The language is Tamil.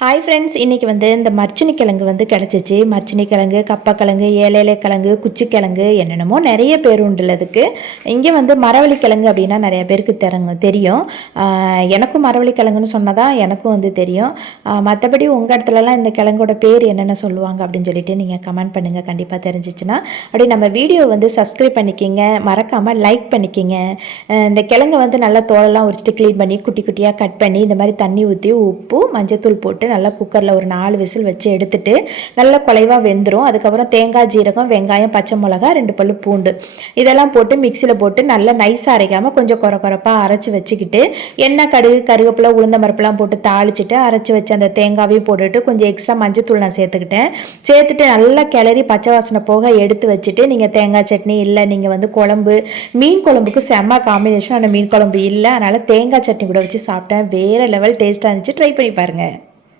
ஹாய் ஃப்ரெண்ட்ஸ் இன்றைக்கி வந்து இந்த மர்ச்சினி கிழங்கு வந்து கிடச்சிச்சு. மர்ச்சினி கிழங்கு கப்பக்கிழங்கு ஏலேலை கிழங்கு குச்சிக்கிழங்கு என்னென்னமோ நிறைய பேர் உண்டுள்ளதுக்கு இங்கே வந்து மரவள்ளி கிழங்கு அப்படின்னா நிறைய பேருக்கு தெரங்க தெரியும். எனக்கும் மரவள்ளி கிழங்குன்னு சொன்னதான் எனக்கும் வந்து தெரியும். மற்றபடி உங்கள் இடத்துலலாம் இந்த கிழங்கோட பேர் என்னென்ன சொல்லுவாங்க அப்படின்னு சொல்லிட்டு நீங்கள் கமெண்ட் பண்ணுங்கள் கண்டிப்பாக தெரிஞ்சிச்சுன்னா. அப்படி நம்ம வீடியோ வந்து சப்ஸ்கிரைப் பண்ணிக்கிங்க. மறக்காமல் லைக் பண்ணிக்கிங்க. இந்த கிழங்கை வந்து நல்லா தோலெல்லாம் உரிச்சிட்டு க்ளீன் பண்ணி குட்டி குட்டியாக கட் பண்ணி இந்த மாதிரி தண்ணி ஊற்றி உப்பு மஞ்சத்தூள் போட்டு நல்லா குக்கரில் ஒரு நாலு விசில் வச்சு எடுத்துட்டு நல்லா குலைவாக வெந்துடும் அதுக்கப்புறம் தேங்காய் ஜீரகம் வெங்காயம் பச்சை மிளகா ரெண்டு பல்லு பூண்டு. இதெல்லாம் போட்டு மிக்சியில் போட்டு நல்லா நைஸாக அரைக்காமல் கொஞ்சம் குறை குறைப்பாக அரைச்சி வச்சுக்கிட்டு எண்ணெய் கடுகு கருவேப்பிலை உளுந்த மரப்பெல்லாம் போட்டு தாளிச்சிட்டு அரைச்சி வச்சு அந்த தேங்காவையும் போட்டுட்டு கொஞ்சம் எக்ஸ்ட்ரா மஞ்சத்தூள் நான் சேர்த்துக்கிட்டேன். சேர்த்துட்டு நல்லா கிளறி பச்சை வாசனை போக எடுத்து வச்சுட்டு நீங்கள் தேங்காய் சட்னி இல்லை நீங்கள் வந்து குழம்பு மீன் குழம்புக்கு செம்ம காம்பினேஷன் அந்த மீன் குழம்பு இல்லை. அதனால் தேங்காய் சட்னி கூட வச்சு சாப்பிட்டேன். வேறு லெவல் டேஸ்ட்டாக இருந்துச்சு. ட்ரை பண்ணி பாருங்கள்